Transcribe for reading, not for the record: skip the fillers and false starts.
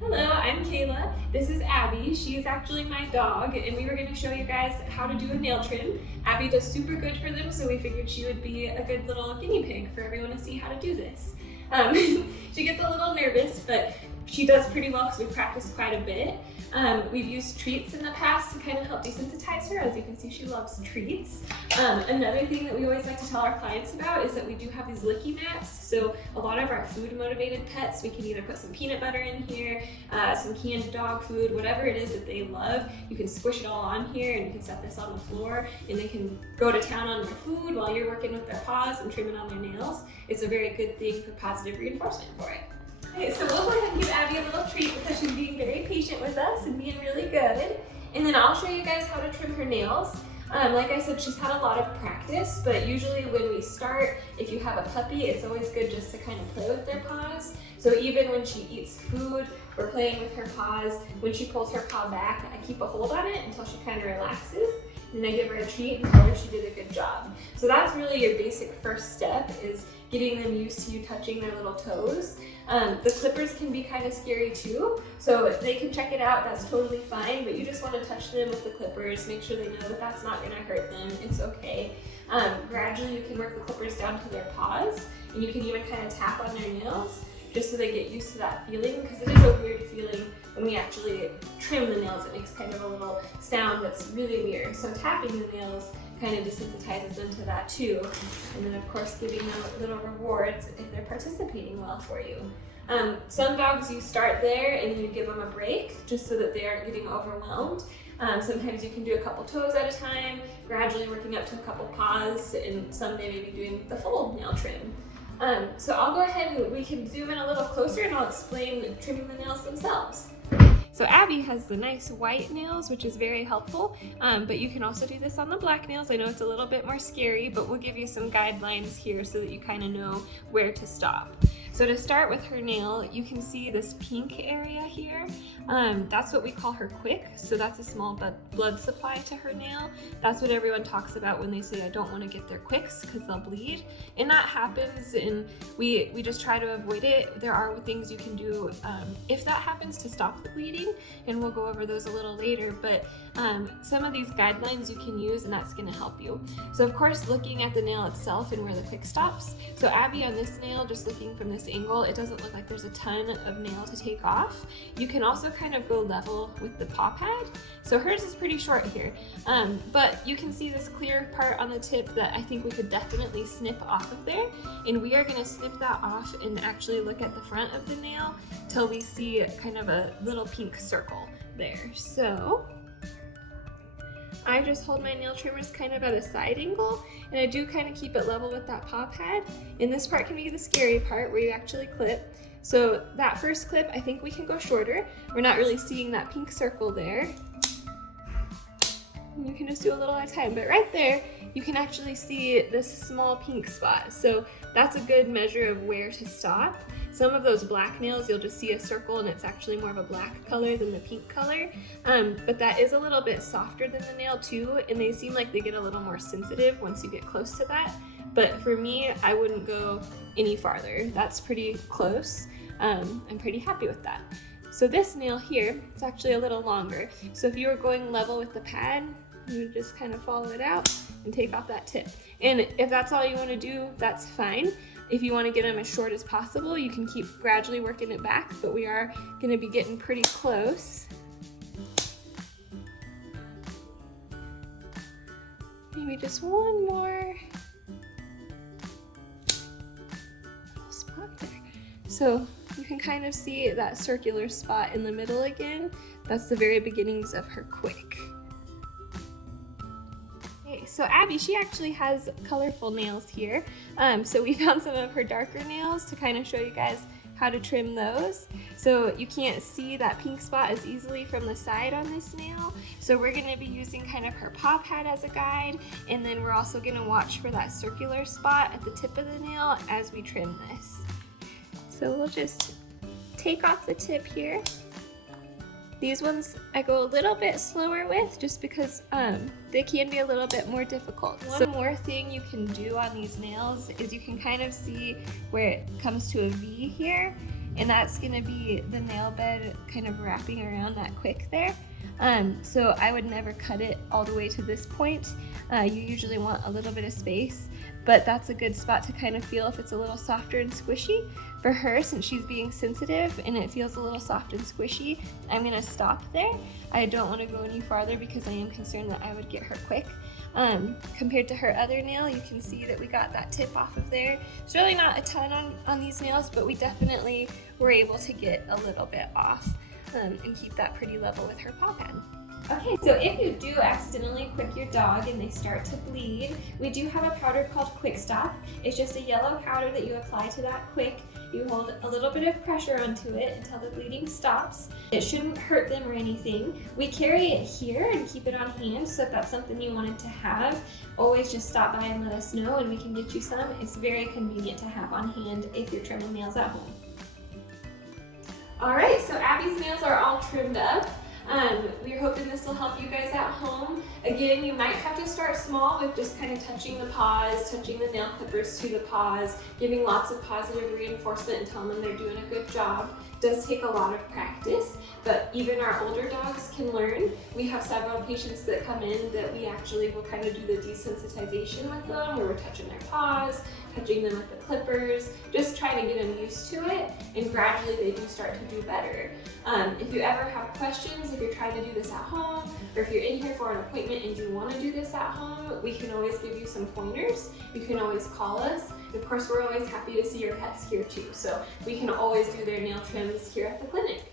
Hello, I'm Kayla. This is Abby. She is actually my dog, and we were going to show you guys how to do a nail trim. Abby does super good for them, so we figured she would be a good little guinea pig for everyone to see how to do this. She gets a little nervous, but she does pretty well because we practiced quite a bit. We've used treats in the past to kind of help desensitize her. As you can see, she loves treats. Another thing that we always like to tell our clients about is that we do have these licky mats. So a lot of our food motivated pets, we can either put some peanut butter in here, some canned dog food, whatever it is that they love. You can squish it all on here and you can set this on the floor and they can go to town on their food while you're working with their paws and trimming on their nails. It's a very good thing for positive reinforcement for it. Okay, so we'll go ahead and give Abby a little treat because she's being very patient with us and being really good. And then I'll show you guys how to trim her nails. Like I said, she's had a lot of practice, but usually when we start, if you have a puppy, it's always good just to kind of play with their paws. So even when she eats food, we're playing with her paws. When she pulls her paw back, I keep a hold on it until she kind of relaxes. And I give her a treat and tell her she did a good job. So that's really your basic first step, is getting them used to you touching their little toes. The clippers can be kind of scary too, so they can check it out, that's totally fine, but you just want to touch them with the clippers, make sure they know that that's not going to hurt them, it's okay. Gradually you can work the clippers down to their paws, and you can even kind of tap on their nails, just so they get used to that feeling, because it is a weird feeling when we actually trim the nails. It makes kind of a little sound that's really weird. So tapping the nails kind of desensitizes them to that too. And then of course giving them little rewards if they're participating well for you. Some dogs you start there and you give them a break just so that they aren't getting overwhelmed. Sometimes you can do a couple toes at a time, gradually working up to a couple paws, and someday maybe doing the full nail trim. So I'll go ahead and we can zoom in a little closer and I'll explain trimming the nails themselves. So Abby has the nice white nails, which is very helpful, but you can also do this on the black nails. I know it's a little bit more scary, but we'll give you some guidelines here so that you kind of know where to stop. So to start with her nail, you can see this pink area here. That's what we call her quick. So that's a small blood supply to her nail. That's what everyone talks about when they say, I don't want to get their quicks because they'll bleed. And that happens, and we just try to avoid it. There are things you can do if that happens to stop the bleeding, and we'll go over those a little later, but some of these guidelines you can use, and that's going to help you. So of course, looking at the nail itself and where the quick stops. So Abby on this nail, just looking from this angle, it doesn't look like there's a ton of nail to take off. You can also kind of go level with the paw pad. So hers is pretty short here, but you can see this clear part on the tip that I think we could definitely snip off of there, and we are going to snip that off and actually look at the front of the nail till we see kind of a little pink circle there. So I just hold my nail trimmers kind of at a side angle, and I do kind of keep it level with that paw pad. And this part can be the scary part where you actually clip. So that first clip, I think we can go shorter. We're not really seeing that pink circle there. And you can just do a little at a time, but right there, you can actually see this small pink spot. So that's a good measure of where to stop. Some of those black nails, you'll just see a circle and it's actually more of a black color than the pink color. But that is a little bit softer than the nail too, and they seem like they get a little more sensitive once you get close to that. But for me, I wouldn't go any farther. That's pretty close. I'm pretty happy with that. So this nail here, it's actually a little longer. So if you were going level with the pad, you would just kind of follow it out and take off that tip. And if that's all you want to do, that's fine. If you want to get them as short as possible, you can keep gradually working it back, but we are going to be getting pretty close. Maybe just one more little spot there. So you can kind of see that circular spot in the middle again. That's the very beginnings of her quick. So Abby, she actually has colorful nails here. So we found some of her darker nails to kind of show you guys how to trim those. So you can't see that pink spot as easily from the side on this nail. So we're gonna be using kind of her paw pad as a guide, and then we're also gonna watch for that circular spot at the tip of the nail as we trim this. So we'll just take off the tip here. These ones I go a little bit slower with just because they can be a little bit more difficult. One more thing you can do on these nails is you can kind of see where it comes to a V here. and that's gonna be the nail bed kind of wrapping around that quick there. So I would never cut it all the way to this point. You usually want a little bit of space, but that's a good spot to kind of feel if it's a little softer and squishy. For her, since she's being sensitive and it feels a little soft and squishy, I'm gonna stop there. I don't wanna go any farther because I am concerned that I would get her quick. Compared to her other nail, you can see that we got that tip off of there. It's really not a ton on these nails, but we definitely were able to get a little bit off and keep that pretty level with her paw pad. Okay, so if you do accidentally quick your dog and they start to bleed, we do have a powder called Quick Stop. It's just a yellow powder that you apply to that quick. You hold a little bit of pressure onto it until the bleeding stops. It shouldn't hurt them or anything. We carry it here and keep it on hand, so if that's something you wanted to have, always just stop by and let us know and we can get you some. It's very convenient to have on hand if you're trimming nails at home. All right, so Abby's nails are all trimmed up. We're hoping this will help you guys at home. Again, you might have to start small with just kind of touching the paws, touching the nail clippers to the paws, giving lots of positive reinforcement and telling them they're doing a good job. It does take a lot of practice, but even our older dogs can learn. We have several patients that come in that we actually will kind of do the desensitization with them, where we're touching their paws, touching them with the clippers, just trying to get them used to it, and gradually they do start to do better. If you ever have questions, if you're trying to do this at home, or if you're in here for an appointment and you want to do this at home, we can always give you some pointers. You can always call us. Of course, we're always happy to see your pets here too, so we can always do their nail trims here at the clinic.